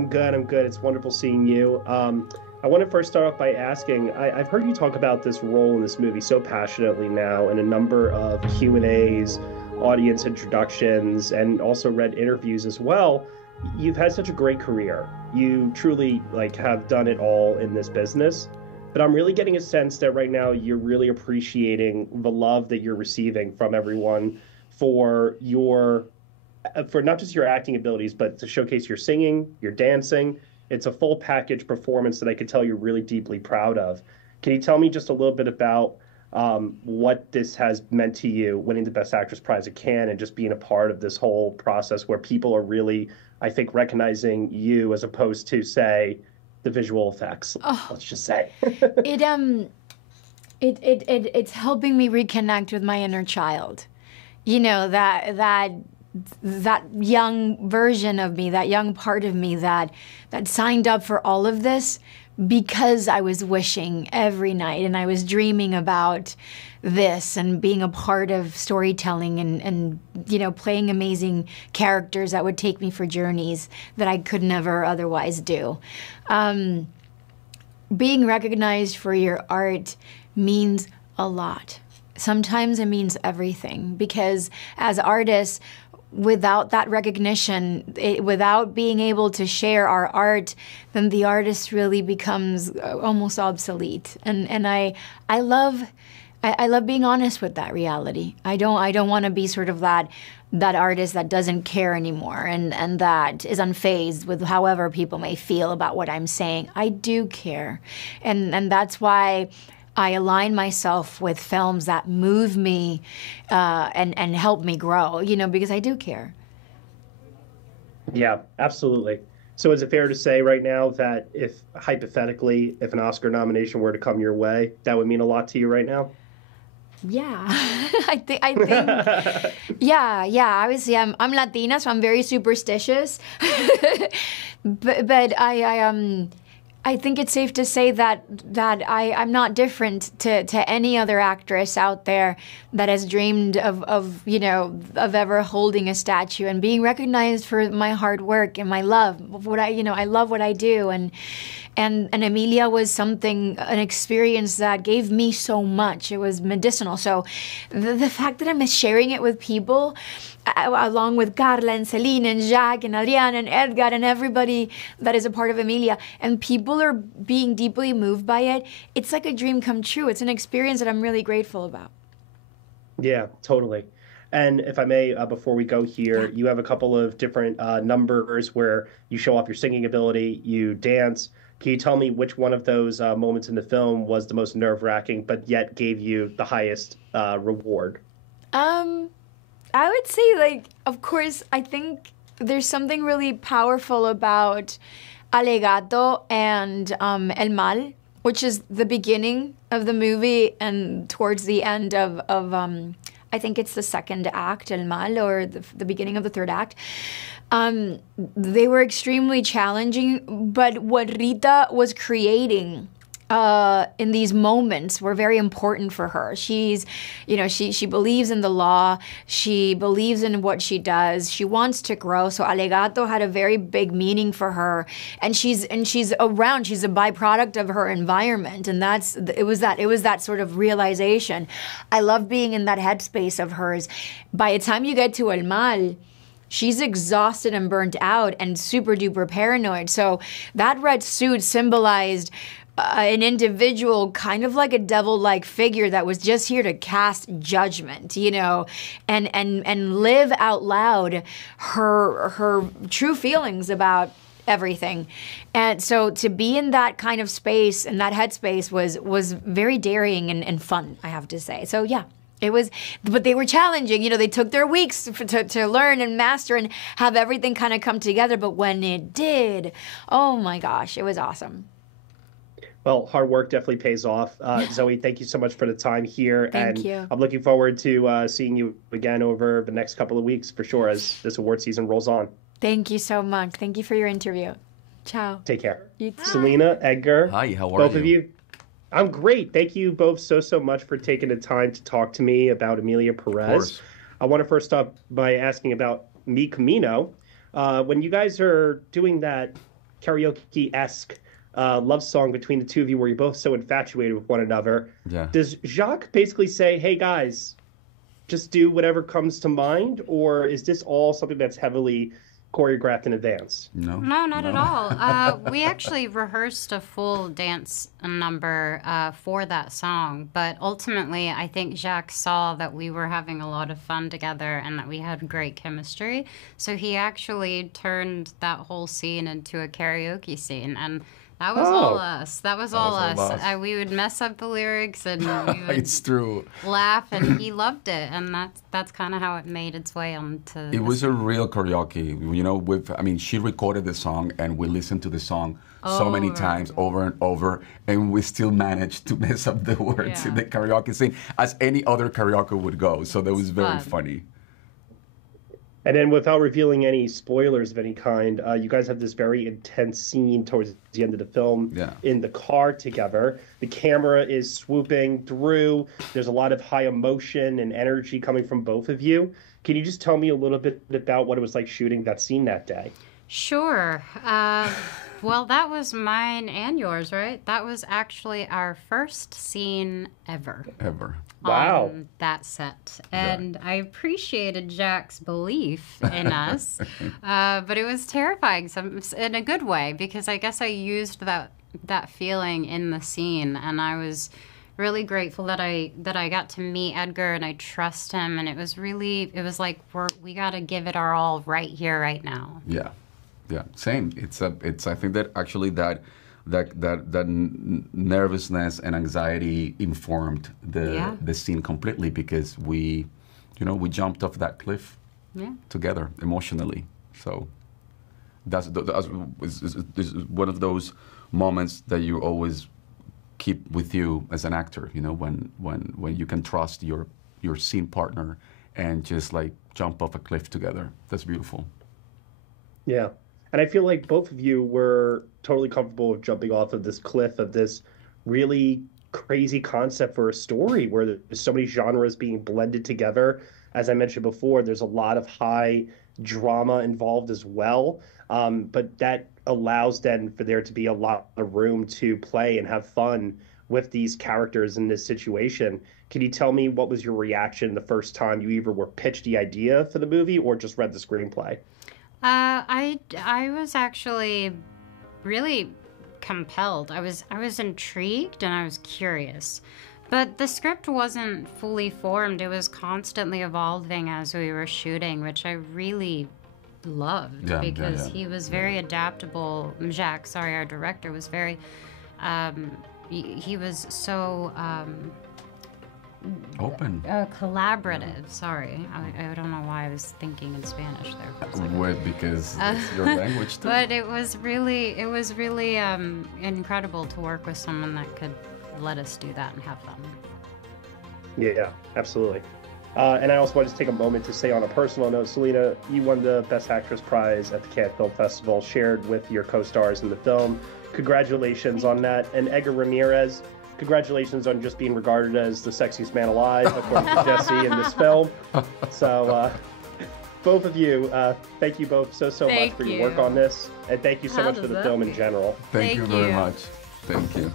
I'm good. I'm good. It's wonderful seeing you. I want to first start off by asking, I've heard you talk about this role in this movie so passionately now in a number of Q&As, audience introductions, and also read interviews as well. You've had such a great career. You truly have done it all in this business. But I'm really getting a sense that right now you're really appreciating the love that you're receiving from everyone for not just your acting abilities, but to showcase your singing, your dancing. It's a full package performance that I could tell you're really deeply proud of. Can you tell me just a little bit about what this has meant to you, winning the Best Actress prize at Cannes and just being a part of this whole process where people are really, I think, recognizing you as opposed to, say, the visual effects, let's just say. It's helping me reconnect with my inner child. You know, that young version of me, that young part of me that signed up for all of this because I was wishing every night and I was dreaming about this and being a part of storytelling and you know, playing amazing characters that would take me for journeys that I could never otherwise do. Being recognized for your art means a lot. Sometimes it means everything, because as artists, without that recognition, without being able to share our art, then the artist really becomes almost obsolete. And I love being honest with that reality. I don't want to be sort of that artist that doesn't care anymore and that is unfazed with however people may feel about what I'm saying. I do care, and that's why I align myself with films that move me and help me grow, you know, because I do care. Yeah, absolutely. So is it fair to say right now that if, hypothetically, if an Oscar nomination were to come your way, that would mean a lot to you right now? Yeah, I think, yeah. Obviously, I'm Latina, so I'm very superstitious. but I think it's safe to say that I'm not different to any other actress out there that has dreamed of ever holding a statue and being recognized for my hard work and my love. I love what I do, and Emilia was an experience that gave me so much. It was medicinal. So the fact that I'm sharing it with people, along with Carla and Selena and Jacques and Adriana and Édgar and everybody that is a part of Emilia, and people are being deeply moved by it, it's like a dream come true. It's an experience that I'm really grateful about. Yeah, totally. And if I may, before we go here, you have a couple of different numbers where you show off your singing ability, you dance. Can you tell me which one of those moments in the film was the most nerve-wracking, but yet gave you the highest reward? I would say, of course, I think there's something really powerful about Alegato and El Mal, which is the beginning of the movie and towards the end of I think it's the second act, El Mal, or the beginning of the third act. They were extremely challenging, but what Rita was creating in these moments were very important for her. She believes in the law. She believes in what she does. She wants to grow. So Alegato had a very big meaning for her, and she's around. She's a byproduct of her environment, and it was that sort of realization. I love being in that headspace of hers. By the time you get to El Mal, she's exhausted and burnt out and super duper paranoid. So that red suit symbolized an individual, kind of like a devil-like figure that was just here to cast judgment, and live out loud her true feelings about everything. And so to be in that kind of space and that headspace was very daring and fun, I have to say. So yeah. It was, but they were challenging. They took their weeks to learn and master and have everything kind of come together. But when it did, oh my gosh, it was awesome. Well, hard work definitely pays off. Zoe, thank you so much for the time here. Thank you. I'm looking forward to seeing you again over the next couple of weeks for sure as this award season rolls on. Thank you so much. Thank you for your interview. Ciao. Take care. You too. Selena, Édgar. Hi, how are you? Both of you. I'm great. Thank you both so much for taking the time to talk to me about Emilia Pérez. I want to first start by asking about Mi Camino. When you guys are doing that karaoke-esque love song between the two of you where you're both so infatuated with one another. Yeah. Does Jacques basically say, hey guys, just do whatever comes to mind, or is this all something that's heavily choreographed in advance? No, not at all. We actually rehearsed a full dance number for that song, but ultimately I think Jacques saw that we were having a lot of fun together and that we had great chemistry, so he actually turned that whole scene into a karaoke scene, and that was all us. That was all us. We would mess up the lyrics and we would it's true. laugh, and he loved it, and that's kind of how it made its way onto. It was a real karaoke. You know, she recorded the song, and we listened to the song so many times, over and over, and we still managed to mess up the words in the karaoke scene, as any other karaoke would go. So that was very funny. And then, without revealing any spoilers of any kind, you guys have this very intense scene towards the end of the film in the car together. The camera is swooping through. There's a lot of high emotion and energy coming from both of you. Can you just tell me a little bit about what it was like shooting that scene that day? Sure. Well, that was mine and yours, right? That was actually our first scene ever. Wow. On that set. And I appreciated Jack's belief in us, but it was terrifying in a good way, because I guess I used that feeling in the scene, and I was really grateful that I got to meet Édgar and I trust him, and it was like we got to give it our all right here, right now. Yeah, same. I think that actually that nervousness and anxiety informed the scene completely, because we jumped off that cliff together emotionally. So that's one of those moments that you always keep with you as an actor. You know, when you can trust your scene partner and just like jump off a cliff together. That's beautiful. Yeah. And I feel like both of you were totally comfortable with jumping off of this cliff of this really crazy concept for a story where there's so many genres being blended together. As I mentioned before, there's a lot of high drama involved as well. But that allows then for there to be a lot of room to play and have fun with these characters in this situation. Can you tell me what was your reaction the first time you either were pitched the idea for the movie or just read the screenplay? I was actually really compelled. I was intrigued and I was curious. But the script wasn't fully formed. It was constantly evolving as we were shooting, which I really loved because he was very adaptable. Jacques, our director, was very he was so open. Collaborative. Sorry, I don't know why I was thinking in Spanish there. Well, because it's your language too. But it was really incredible to work with someone that could let us do that and have fun. Yeah, absolutely. And I also wanted to take a moment to say on a personal note, Selena, you won the Best Actress prize at the Cannes Film Festival, shared with your co-stars in the film. Congratulations on that. And Édgar Ramírez, congratulations on just being regarded as the sexiest man alive, according to Jesse in this film. So, both of you, thank you both so much for your work on this. And thank you so much for the film in general. Thank you very much. Thank you.